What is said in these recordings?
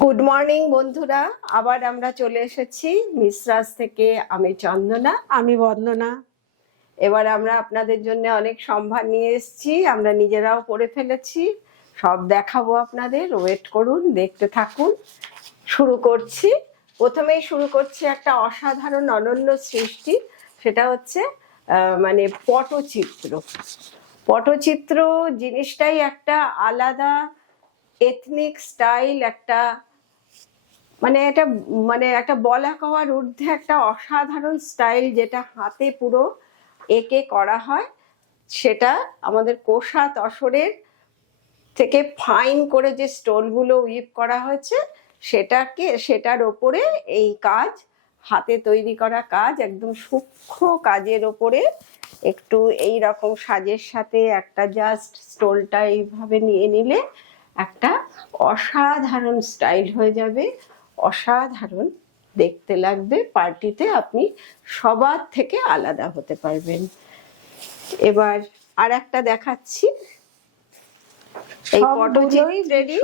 Good morning বন্ধুরা, আবার আমরা চলে এসেছি মিসরাজ থেকে। আমি চন্দনা, আমি বন্দনা। এবার আমরা আপনাদের জন্য অনেক সম্ভার নিয়ে এসেছি, আমরা নিজেরাও পড়ে ফেলেছি, সব দেখাবো আপনাদের। ওয়েট করুন, দেখতে থাকুন। শুরু করছি। প্রথমেই শুরু করছি একটা অসাধারণ অনন্য সৃষ্টি, সেটা হচ্ছে মানে পটচিত্র। পটচিত্র জিনিসটাই একটা আলাদা এথনিক স্টাইল, একটা একটা বলা কওয়ার ঊর্ধ্বে একটা অসাধারণ স্টাইল, যেটা হাতে পুরো এঁকে করা হয়। সেটা আমাদের কোষা তসরের থেকে ফাইন করে যে স্টোনগুলো উইভ করা হয়েছে সেটার ওপরে এই কাজ, হাতে তৈরি করা কাজ, একদম সূক্ষ্ম কাজের ওপরে একটু এই রকম সাজের সাথে একটা জাস্ট স্টোলটা এইভাবে নিয়ে নিলে একটা অসাধারণ স্টাইল হয়ে যাবে, অসাধারণ দেখতে লাগবে। পার্টিতে আপনি সবার থেকে আলাদা হতে পারবেন। এবার আর একটা দেখাচ্ছি। এই পটচিত্রেরই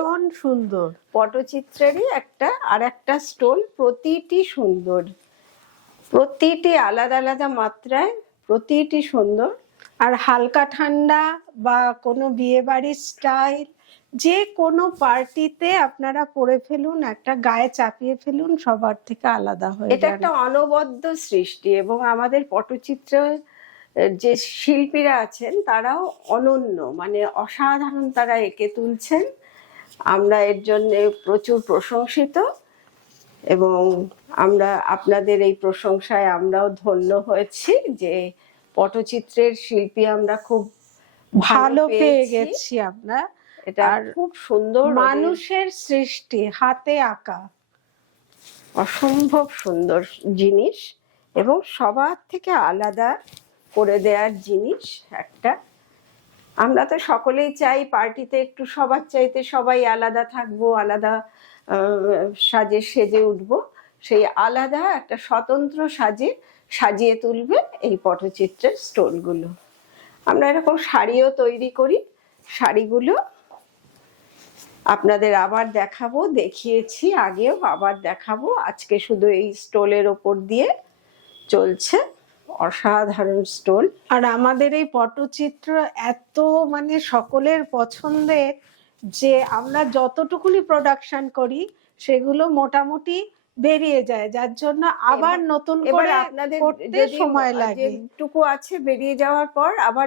সুন্দর, পটচিত্রেরই আর একটা স্টোন, প্রতিটি সুন্দর, প্রতিটি আলাদা আলাদা মাত্রায়, প্রতিটি সুন্দর। আর হালকা ঠান্ডা বা কোনো বিয়ে বাড়ির স্টাইল, যে কোনো পার্টিতে আপনারা পরে ফেলুন, একটা গায়ে চাপিয়ে ফেলুন, সবার থেকে আলাদা হয়ে এটা একটা অনবদ্য সৃষ্টি। এবং আমাদের পটচিত্র যে শিল্পীরা আছেন তারাও অনন্য, মানে অসাধারণ তারা এঁকে তুলছেন। আমরা এর জন্য প্রচুর প্রশংসিত এবং আমরা আপনাদের এই প্রশংসায় আমরাও ধন্য হয়েছি যে পটচিত্রের শিল্পী আমরা খুব ভালো পেয়ে গেছি। আমরা এটা খুব সুন্দর মানুষের সৃষ্টি, হাতে আঁকা, অসম্ভব সুন্দর জিনিস এবং সবার থেকে আলাদা করে দেওয়ার জিনিস একটা। আমরা তো সকলেই চাই পার্টিতে একটু সবার চাইতে সবাই আলাদা থাকবো, আলাদা সাজে সেজে উঠবো। সেই আলাদা একটা স্বতন্ত্র সাজে সাজিয়ে তুলবে এই পটচিত্রের স্টোনগুলো। আমরা এরকম শাড়িও তৈরি করি, শাড়িগুলো আপনাদের আবার দেখাবো, দেখিয়েছি আগেও, আবার দেখাবো। আজকে শুধু এই স্টোলের ওপর দিয়ে চলছে অসাধারণ স্টোল। আর আমাদের এই পটচিত্র এত মানে সকলের পছন্দের যে আমরা যতটুকুনি প্রোডাকশন করি সেগুলো মোটামুটি বেরিয়ে যায়, যার জন্য আবার নতুন করে আপনাদের করতে সময় লাগে। যেটুকু আছে বেরিয়ে যাওয়ার পর আবার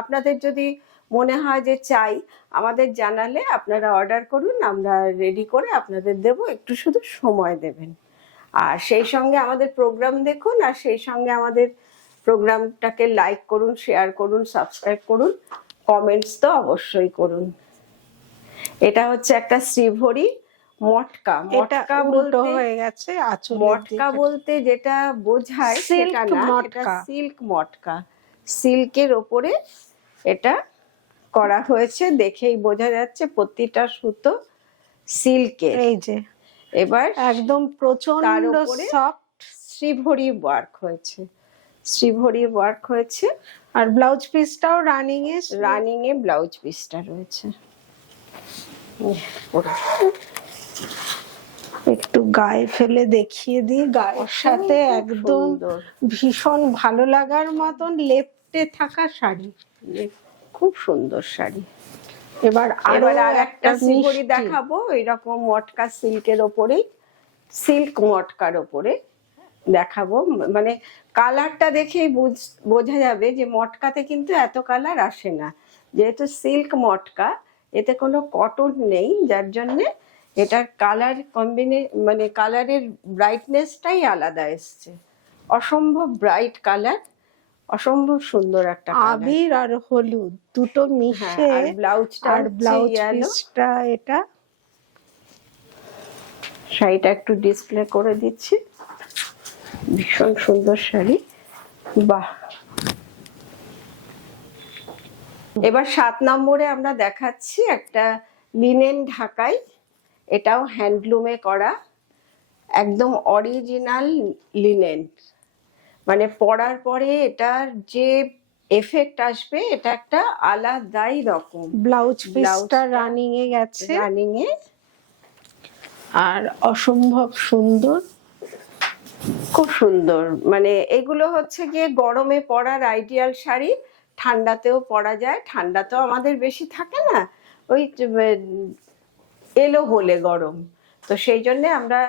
আপনাদের যদি মনে হয় যে চাই, আমাদের জানালে আপনারা অর্ডার করুন, আমরা রেডি করে আপনাদের দেব, একটু শুধু সময় দেবেন। আর সেই সঙ্গে আমাদের প্রোগ্রাম দেখুন, আর সেই সঙ্গে আমাদের প্রোগ্রামটাকে লাইক করুন, শেয়ার করুন, সাবস্ক্রাইব করুন, কমেন্টস তো অবশ্যই করুন। এটা হচ্ছে একটা শ্রীভরি মটকা। মটকা বলতে হয়ে গেছে, মটকা বলতে যেটা বোঝায় সেটা না, এটা সিল্ক মটকা। সিল্কের ওপরে এটা করা হয়েছে, দেখেই বোঝা যাচ্ছে প্রতিটা সুতো সিল্কের। এই যে এবার একদম প্রচন্ড সফট শ্রীভরি ওয়ার্ক হয়েছে, শ্রীভরি ওয়ার্ক হয়েছে। আর ব্লাউজ পিসটাও রানিং এ ব্লাউজ পিসটা রয়েছে। একটু গায়ে ফেলে দেখিয়ে দিই, গায়ের সাথে একদম ভীষণ ভালো লাগার মতন লেপটে থাকা শাড়ি, খুব সুন্দর শাড়ি। এবার আর একটা শ্রীভরি দেখাবো, এরকম মটকা সিল্কের ওপরেই, সিল্ক মটকার ওপরে দেখাবো, মানে কালারটা দেখেই বোঝা যাবে যে মটকাতে কিন্তু এত কালার আসে না, যেহেতু সিল্ক মটকা, এতে কোনো কটন নেই, যার জন্যে এটার কালার মানে কালারের ব্রাইটনেসটাই আলাদা এসছে। অসম্ভব ব্রাইট কালার, অসম্ভব সুন্দর একটা কালার। আবির আর হলুদ দুটো মিশে, আর ব্লাউজটা আর ব্লাউজ ইয়েলো। পিসটা এটা। শাড়িটা একটু ডিসপ্লে করে দিচ্ছি, ভীষণ সুন্দর শাড়ি। বাহ। এবার 7 নম্বরে আমরা দেখাচ্ছি একটা লিনেন ঢাকাই, এটাও হ্যান্ডলুমে করা, একদম অরিজিনাল লিনেন, মানে পরার পরে এটার যে এফেক্ট আসবে এটা একটা আলাদাই রকম। ব্লাউজ পিসটা রানিং এ গেছে, রানিং এ, আর অসম্ভব সুন্দর, খুব সুন্দর। মানে এগুলো হচ্ছে গিয়ে গরমে পরার আইডিয়াল শাড়ি, ঠান্ডাতেও পরা যায়, ঠান্ডাতেও আমাদের বেশি থাকে না, ওই এলো হলে গরম, তো সেই জন্যে আমরা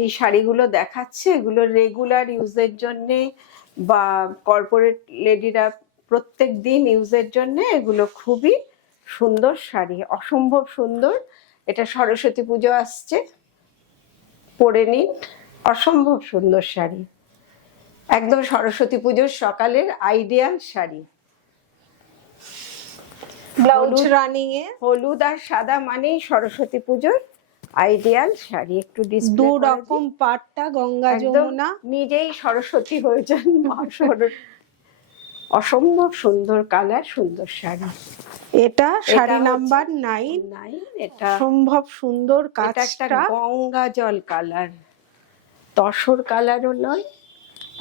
এই শাড়িগুলো দেখাচ্ছি। এগুলো রেগুলার ইউজের জন্যে বা কর্পোরেট লেডিরা প্রত্যেক দিন ইউজের জন্যে এগুলো খুবই সুন্দর শাড়ি, অসম্ভব সুন্দর। এটা সরস্বতী পুজো আসছে, পরে নিন, অসম্ভব সুন্দর শাড়ি, একদম সরস্বতী পুজোর সকালের আইডিয়াল শাড়ি। ব্লাউজ রানিং এ, হলুদ আর সাদা মানেই সরস্বতী পুজোর আইডিয়াল শাড়ি। একটু দু রকম পাটটা, গঙ্গা যমুনা, নিজেই সরস্বতী হয়ে যান মা। অসম্ভব সুন্দর কালার, সুন্দর শাড়ি। এটা শাড়ি নাম্বার 9। এটা অসম্ভব সুন্দর একটা কাজটা, গঙ্গা জল কালার, তসর কালারও নয়,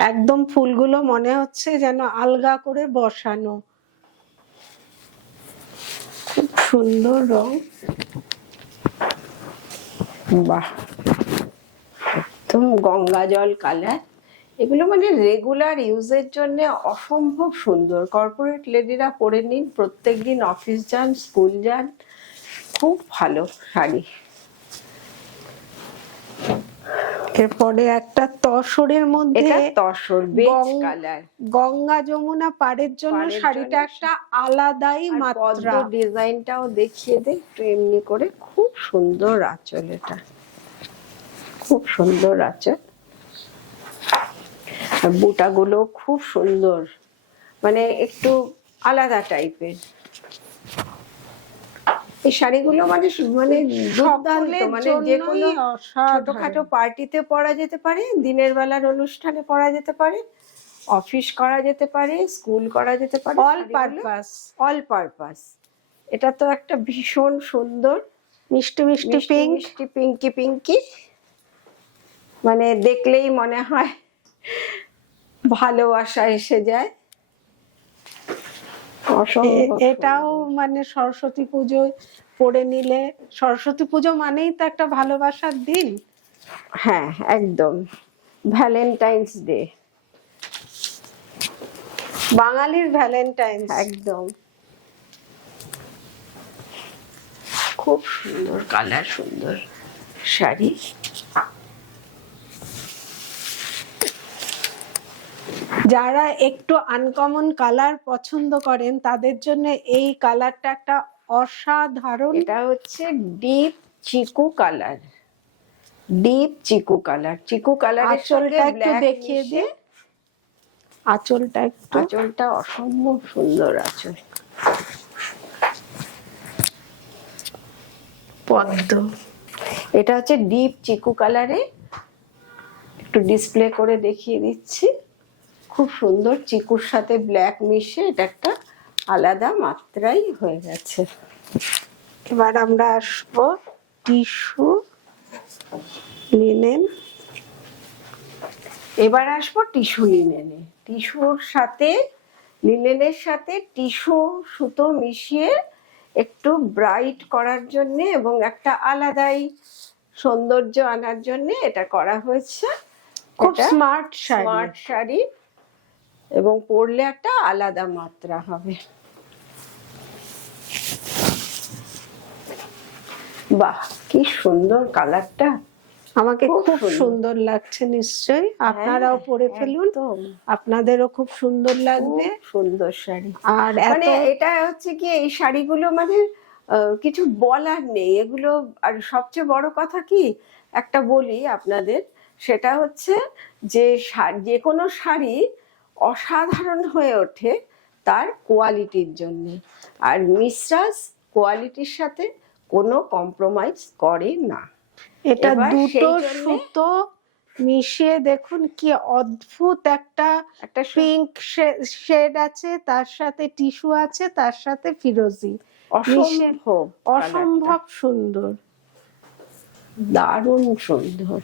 একদম ফুলগুলো মনে হচ্ছে যেন আলগা করে বসানো, খুব সুন্দর রং। বাহ, একদম গঙ্গা জল কালার। এগুলো মানে রেগুলার ইউজের জন্য অসম্ভব সুন্দর, কর্পোরেট লেডিরা পরে নিন, প্রত্যেকদিন অফিস যান, স্কুল যান, খুব ভালো শাড়ি। এরপরে একটা তসরের মধ্যে, এটা তসর বেজ কালার, গঙ্গা যমুনা পাড়ের জন্য শাড়িটা একটা আলাদাই মাত্রা। ডিজাইনটাও দেখিয়ে দে একটু এমনি করে, খুব সুন্দর আঁচল, এটা খুব সুন্দর আঁচল, আর বুটাগুলো খুব সুন্দর, মানে একটু আলাদা টাইপের। এই শাড়িগুলো মানে মানে দুর্দান্ত, মানে যে কোনো ছোটখাটো পার্টিতে পরা যেতে পারে, দিনের বেলার অনুষ্ঠানে পরা যেতে পারে, অফিস করা যেতে পারে, স্কুল করা যেতে পারে, অল পারপাস, অল পারপাস। এটা তো একটা ভীষণ সুন্দর মিষ্টি মিষ্টি পিঙ্ক, মিষ্টি পিঙ্কি পিঙ্কি, মানে দেখলেই মনে হয় ভালোবাসা এসে যায়। এটাও মানে সরস্বতী পুজোয় পরে নিলে, সরস্বতী পুজো মানেই তো একটা ভালোবাসার দিন। হ্যাঁ, একদম ভ্যালেন্টাইন্স ডে, বাঙালির ভ্যালেন্টাইন্স, একদম। খুব সুন্দর কালার, সুন্দর শাড়ি। যারা একটু আনকমন কালার পছন্দ করেন তাদের জন্য এই কালারটা একটা অসাধারণ। এটা হচ্ছে ডিপ চিকু কালার, ডিপ চিকু কালার, চিকু কালারের সঙ্গে একটু দেখিয়ে দে, আঁচলটা একটু, আঁচলটা অসম্ভব সুন্দর আঁচল, পদ্ম। এটা হচ্ছে ডিপ চিকু কালারে, একটু ডিসপ্লে করে দেখিয়ে দিচ্ছি, খুব সুন্দর, চিকুর সাথে ব্ল্যাক মিশে এটা একটা আলাদা মাত্রাই হয়ে গেছে। এবার আমরা আসবো টিস্যু লিনেন, এবার আসবো টিস্যু লিনেনে। টিস্যুর সাথে, লিনেনের সাথে টিস্যু সুতো মিশিয়ে একটু ব্রাইট করার জন্য এবং একটা আলাদাই সৌন্দর্য আনার জন্য এটা করা হয়েছে। খুব স্মার্ট শাড়ি, এবং পরলে একটা আলাদা মাত্রা হবে। বাহ, কি সুন্দর কালারটা, আমাকে খুব খুব সুন্দর। সুন্দর লাগছে, নিশ্চয়ই আপনারাও হ্যাঁ, পরে ফেলুন, একদম আপনাদেরও খুব সুন্দর লাগবে। খুব সুন্দর শাড়ি। আর মানে এত এটা হচ্ছে কি, এই শাড়িগুলো মানে কিছু বলার নেই এগুলো। আর সবচেয়ে বড় কথা কি একটা বলি আপনাদের, সেটা হচ্ছে যে যে কোনো শাড়ি অসাধারণ হয়ে ওঠে তার কোয়ালিটির জন্য। আর মিশ্রাস কোয়ালিটির সাথে কোনো কম্প্রোমাইজ করে না। এটা এবার দুটো সেই জন্যে সুতো মিশিয়ে দেখুন কি অদ্ভুত একটা একটা পিঙ্ক শেড আছে, তার সাথে টিস্যু আছে, তার সাথে ফিরোজি, মিশে অসম্ভব অসম্ভব সুন্দর, দারুণ সুন্দর।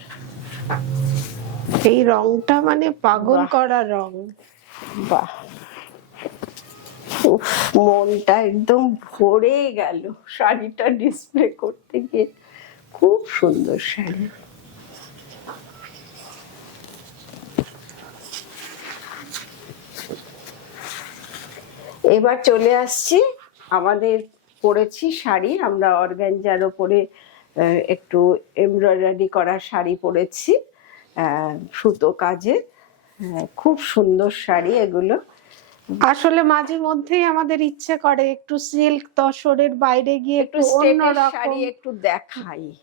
এই রংটা মানে পাগল বাহ। করা রং। বাহ, উফ, মনটা একদম ভরে গেল শাড়িটা ডিসপ্লে করতে গিয়ে। খুব সুন্দর শাড়ি। এবার চলে আসছি আমাদের পরেছি শাড়ি, আমরা অর্গানজার ওপরে একটু এমব্রয়ডারি করা শাড়ি পরেছি, সুতো কাজে। খুব সুন্দর শাড়ি এগুলো। আসলে মাঝে মধ্যেই আমাদের ইচ্ছে করে একটু সিল্ক তসরের বাইরে গিয়ে একটু একটু অন্য স্টেটের রকম, শাড়ি একটু দেখাই,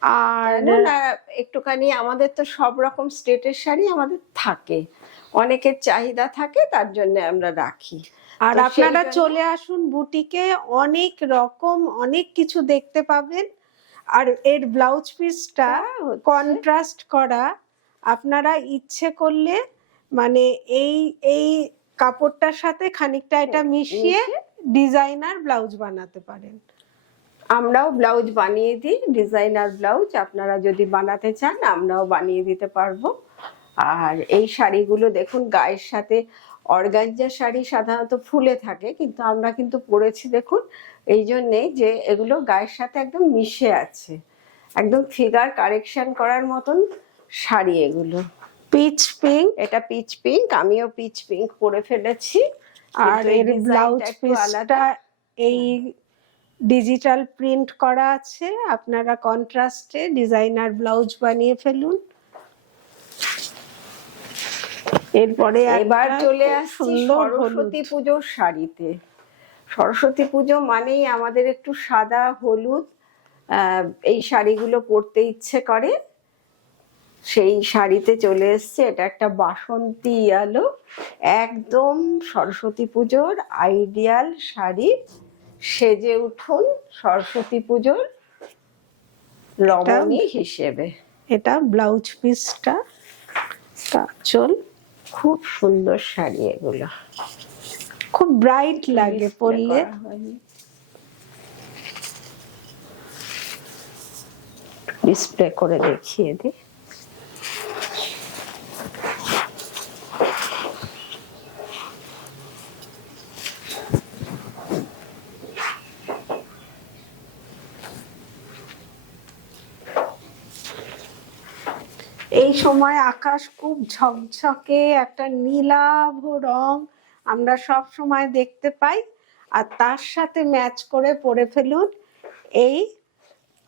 আর কেননা একটুখানি আমাদের তো সব রকম স্টেটের শাড়ি আমাদের থাকে, অনেকের চাহিদা থাকে, তার জন্য আমরা রাখি। আর তো সেই আপনারা জন্য- চলে আসুন বুটিকে, অনেক রকম অনেক কিছু দেখতে পাবেন। আর এর ব্লাউজ পিসটা হচ্ছে- কন্ট্রাস্ট করা, আপনারা ইচ্ছে করলে মানে এই এই কাপড়টার সাথে খানিকটা এটা মিশিয়ে ডিজাইনার ব্লাউজ বানাতে পারেন। আমরাও ব্লাউজ বানিয়ে দিই, ডিজাইনার ব্লাউজ আপনারা যদি বানাতে চান আমরাও বানিয়ে দিতে পারবো। আর এই শাড়িগুলো দেখুন গায়ের সাথে, অর্গানজা শাড়ি সাধারণত ফুলে থাকে, কিন্তু আমরা কিন্তু পরেছি দেখুন এই জন্যে যে এগুলো গায়ের সাথে একদম মিশে আছে, একদম ফিগার কারেকশন করার মতন শাড়ি এগুলো। পিচ পিঙ্ক, এটা পিচ পিঙ্ক, আমিও পিচ পিঙ্ক পরে ফেলেছি। আর এর ব্লাউজ পিসটা এই ডিজিটাল প্রিন্ট করা আছে, আপনারা কন্ট্রাস্টে ডিজাইনার ব্লাউজ বানিয়ে ফেলুন। এরপরে এবার একটা চলে খুব আসছি সুন্দর সরস্বতী হলুদ। পুজোর শাড়িতে। সরস্বতী পুজো মানেই আমাদের একটু সাদা হলুদ এই শাড়িগুলো পরতে ইচ্ছে করে, সেই শাড়িতে চলে এসছে। এটা একটা বাসন্তী আলো, একদম সরস্বতী পুজোর আইডিয়াল শাড়ি। সেজে উঠুন সরস্বতী পুজোর রমণী হিসেবে। এটা ব্লাউজ পিসটা, কাজল, খুব সুন্দর শাড়ি এগুলো, খুব ব্রাইট লাগে পরলে। ডিসপ্লে করে দেখিয়ে দিই। এই সময় আকাশ খুব ঝকঝকে, একটা নীলাভ রং আমরা সব সময় দেখতে পাই। আর তার সাথে ম্যাচ করে পরে ফেলুন এই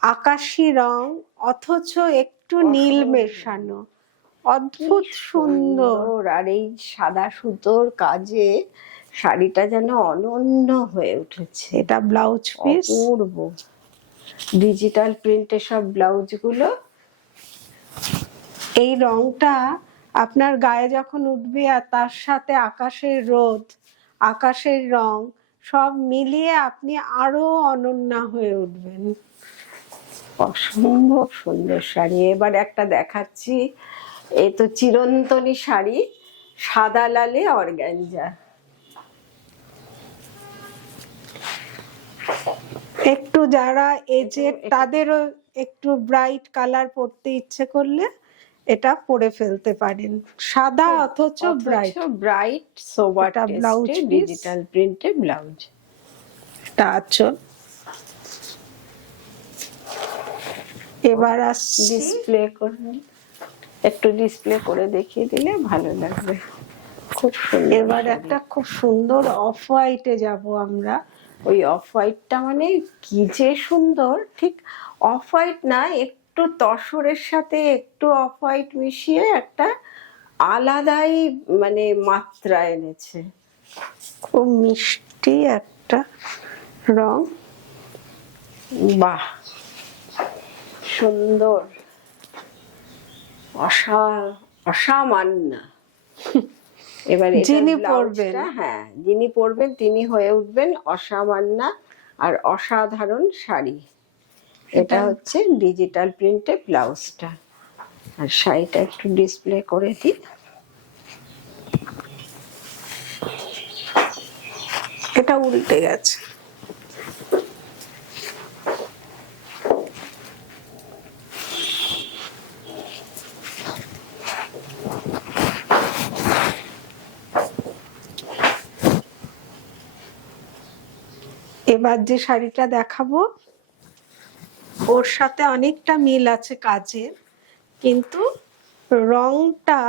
আকাশি রং, অথচ একটু নীল মেশানো, অদ্ভুত সুন্দর। আর এই সাদা সুতোর কাজে শাড়িটা যেন অনন্য হয়ে উঠেছে। এটা ব্লাউজ পিস, অপূর্ব ডিজিটাল প্রিন্টের সব ব্লাউজ গুলো। এই রংটা আপনার গায়ে যখন উঠবে আর তার সাথে আকাশের রোদ, আকাশের রং সব মিলিয়ে আপনি আরো অনন্যা হয়ে উঠবেন। অসম্ভব সুন্দর শাড়ি। এবার একটা দেখাচ্ছি, এই তো চিরন্তনী শাড়ি, সাদা লালে অর্গানজা। একটু যারা এজেড তাদেরও একটু ব্রাইট কালার পরতে ইচ্ছে করলে এটা পরে ফেলতে পারেন, সাদা অথচ ব্রাইট। ব্রাইট সোবার ব্লাউজ ডিজিটাল প্রিন্টের ব্লাউজ। এটা আঁচল। এবার আসছি, ডিসপ্লে করবেন, একটু ডিসপ্লে করে দেখিয়ে দিলে ভালো লাগবে। খুব সুন্দর। এবার একটা খুব সুন্দর অফ হোয়াইটে যাব আমরা। ওই অফ হোয়াইটটা মানে কি যে সুন্দর, ঠিক অফ হোয়াইট না, একটু তসরের সাথে একটু অফ হোয়াইট মিশিয়ে একটা আলাদাই মানে মাত্রা এনেছে। খুব মিষ্টি একটা রং, বাহ সুন্দর, অসামান্য। এবার যিনি পরবেন, হ্যাঁ যিনি পরবেন তিনি হয়ে উঠবেন অসামান্য আর অসাধারণ শাড়ি। এটা হচ্ছে ডিজিটাল প্রিন্টে ব্লাউজটা, আর শাড়িটা একটু ডিসপ্লে করে দিই। এটা উল্টে গেছে। এবার যে শাড়িটা দেখাবো ওর সাথে অনেকটা মিল আছে কাজের, কিন্তু রংটা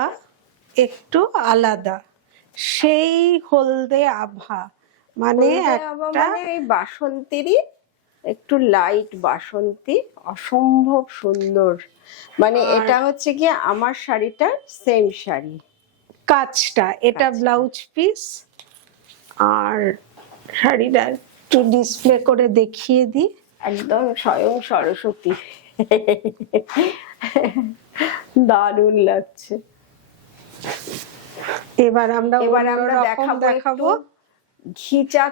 একটু আলাদা, সেই হলদে আভা, মানে একটা এই বাসন্তীরই একটু লাইট বাসন্তী, অসম্ভব সুন্দর। মানে এটা হচ্ছে কি আমার শাড়িটার সেম শাড়ি কাজটা, এটা ব্লাউজ পিস। আর শাড়িটা একটু ডিসপ্লে করে দেখিয়ে দিই, একদম স্বয়ং সরস্বতী, দারুণ লাগছে। এবার আমরা দেখাবো ঘিচা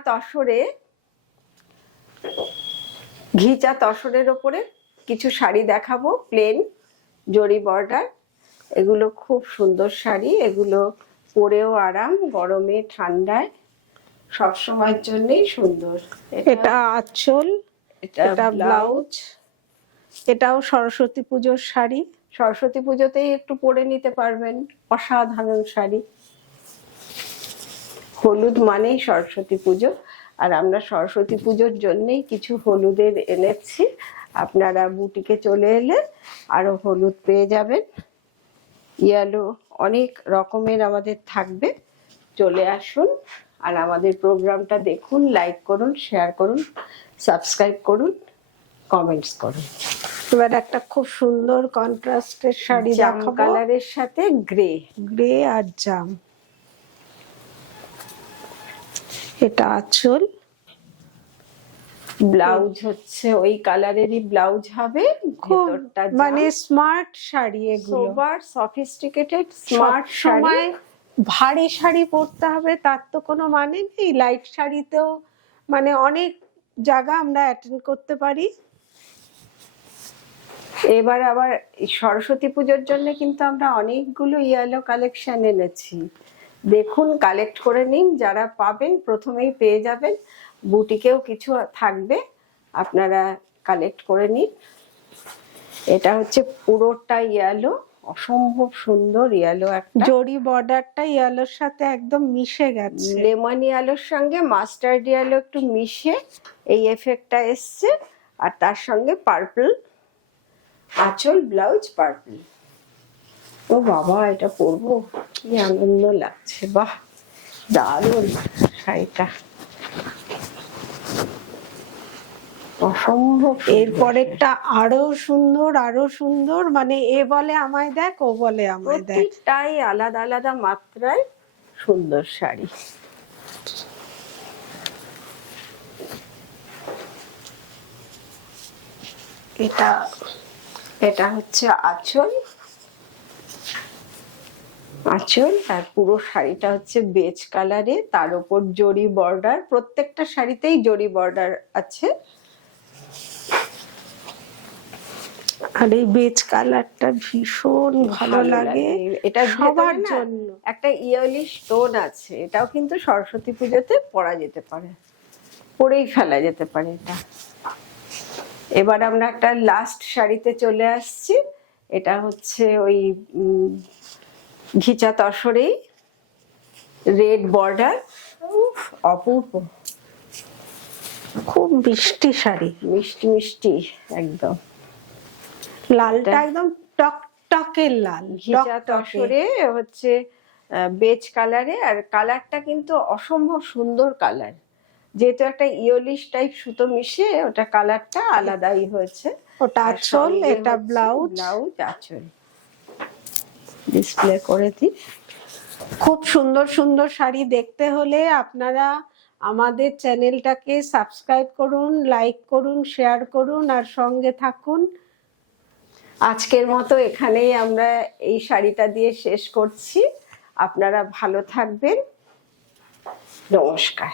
তসরের ওপরে কিছু শাড়ি দেখাবো, প্লেন জরি বর্ডার। এগুলো খুব সুন্দর শাড়ি, এগুলো পরেও আরাম, গরমে ঠান্ডায় সব সময়ের জন্যই সুন্দর। এটা আঁচল, এটা ব্লাউজ। এটাও সরস্বতী পুজোর শাড়ি, সরস্বতী পুজোতেই একটু পরে নিতে পারবেন, অসাধারণ শাড়ি। হলুদ মানেই সরস্বতী পুজো, আর আমরা সরস্বতী পুজোর জন্যই কিছু হলুদের এনেছি। আপনারা বুটিকে চলে এলে আরো হলুদ পেয়ে যাবেন, ইয়েলো অনেক রকমের আমাদের থাকবে। চলে আসুন আর আমাদের প্রোগ্রামটা দেখুন, লাইক করুন, শেয়ার করুন, সাবস্ক্রাইব করুন, কমেন্টস করুন। এবার একটা খুব সুন্দর কন্ট্রাস্টের শাড়ি জাম দেখাবো, কালারের সাথে গ্রে আর জাম। এটা আঁচল, ব্লাউজ হচ্ছে ওই কালারেরই ব্লাউজ হবে। খুব মানে স্মার্ট শাড়ি, এগুলো সোবার সফিস্টিকেটেড স্মার্ট শাড়ি। ভারী শাড়ি পরতে হবে তার তো কোনো মানে নেই, লাইট শাড়িতেও মানে অনেক জায়গা আমরা অ্যাটেন্ড করতে পারি। এবার আবার সরস্বতী পুজোর জন্য কিন্তু আমরা অনেকগুলো ইয়েলো কালেকশন এনেছি, দেখুন, কালেক্ট করে নিন। যারা পাবেন প্রথমেই পেয়ে যাবেন, বুটিকেও কিছু থাকবে, আপনারা কালেক্ট করে নিন। এটা হচ্ছে পুরোটা ইয়েলো, অসম্ভব সুন্দর ইয়েলো, একটা জরি বর্ডারটা ইয়েলোর সাথে একদম মিশে গেছে, লেমন ইয়েলোর সঙ্গে মাস্টার্ড ইয়েলো একটু মিশে এই এফেক্টটা এসছে। আর তার সঙ্গে পার্পল, আঁচল, ব্লাউজ পার্পল। ও বাবা, এটা পরবো, কি আনন্দ লাগছে, বাহ দারুণ শাড়িটা, অসম্ভব। এরপরেরটা আরো সুন্দর, মানে এ বলে আমায় দেখ, ও বলে আমায় দেখ, প্রত্যেকটাই আলাদা আলাদা মাত্রায় সুন্দর শাড়ি। এটা হচ্ছে আঁচল, আর পুরো শাড়িটা হচ্ছে বেজ কালারে, তার উপর জরি বর্ডার, প্রত্যেকটা শাড়িতেই জরি বর্ডার আছে। আর এই বেজ কালারটা ভীষণ ভালো লাগে, এটা সবার জন্য একটা ইয়ারলি স্টোন আছে, এটাও কিন্তু সরস্বতী পুজোতে পরা যেতে পারে, পরেই ফেলা যেতে পারে এটা। এবার আমরা একটা লাস্ট শাড়িতে চলে আসছি, এটা হচ্ছে ওই ঘিচা তসরেই রেড বর্ডার, অপূর্ব, খুব মিষ্টি শাড়ি, মিষ্টি মিষ্টি একদম। লালটা একদম টকটকে লাল, ঘিচা তসরে হচ্ছে বেজ কালারে, আর কালারটা কিন্তু অসম্ভব সুন্দর কালার, যেহেতু একটা ইয়োলিশ টাইপ সুতো মিশে ওটা কালারটা আলাদাই হয়েছে। ওটা আর আঁচল, সঙ্গে এটা হচ্ছে ব্লাউজ। ব্লাউজ আঁচল ডিসপ্লে করে দিই। খুব সুন্দর সুন্দর শাড়ি দেখতে হলে আপনারা আমাদের চ্যানেলটাকে সাবস্ক্রাইব করুন, লাইক করুন, শেয়ার করুন আর সঙ্গে থাকুন। আজকের মতো এখানেই আমরা এই শাড়িটা দিয়ে শেষ করছি। আপনারা ভালো থাকবেন। নমস্কার।